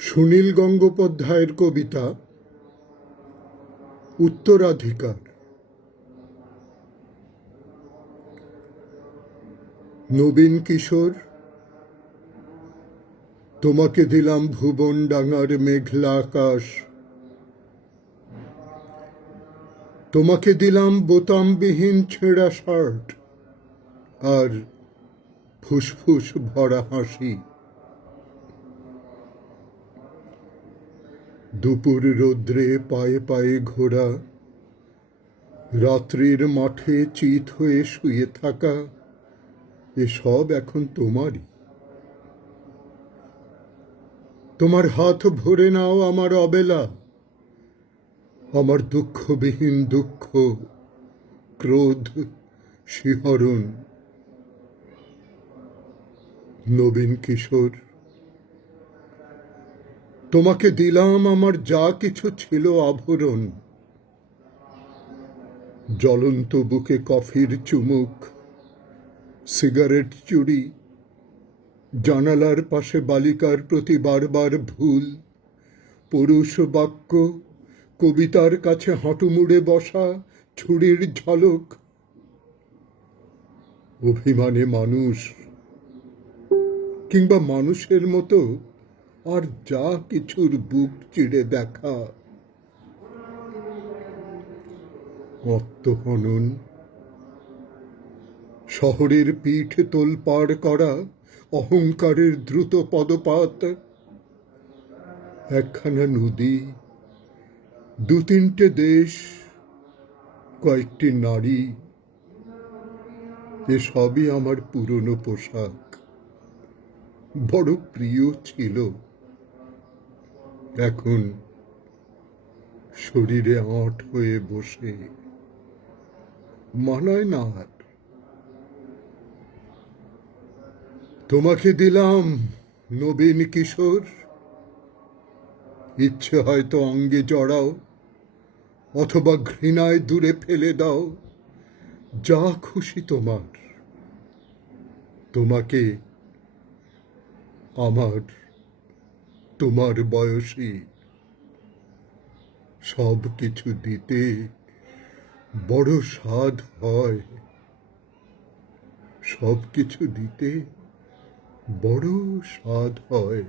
সুনীল গঙ্গোপাধ্যায়ের কবিতা উত্তরাধিকার। নবীন কিশোর, তোমাকে দিলাম ভুবন ডাঙার মেঘলা আকাশ, তোমাকে দিলাম বোতামবিহীন ছেঁড়া শার্ট আর ফুসফুস ভরা হাসি। দুপুর রৌদ্রে পায়ে পায়ে ঘোরা, রাত্রির মাঠে চিত হয়ে শুয়ে থাকা, এসব এখন তোমারই। তোমার হাত ভরে নাও আমার অবেলা, আমার দুঃখবিহীন দুঃখ, ক্রোধ, শিহরণ। নবীন কিশোর, তোমাকে দিলাম আমার যা কিছু ছিল আভরণ, জ্বলন্ত বুকে কফির চুমুক, সিগারেট চুরি, জানালার পাশে বালিকার প্রতি বারবার ভুল, পুরুষ বাক্য, কবিতার কাছে হাঁটু মুড়ে বসা, ছুরির ঝলক। অভিমানে মানুষ কিংবা মানুষের মতো আর যা কিছুর বুক চিড়ে দেখা। আত্মহনন, শহরের পিঠ তোলপাড় করা, অহংকারের দ্রুত পদপাত, একখানা নদী, দু তিনটে দেশ, কয়েকটি নারী, এসবই আমার পুরনো পোশাক, বড় প্রিয় ছিল। এখন শরীরে আঁট হয়ে বসে মানায় না আর। তোমাকে দিলাম নবীন কিশোর, ইচ্ছে হয়তো অঙ্গে জড়াও, অথবা ঘৃণায় দূরে ফেলে দাও, যা খুশি তোমার। তোমাকে আমার, তোমার বয়সী সব কিছু দিতে বড় স্বাদ হয়, সব কিছু দিতে বড় স্বাদ হয়।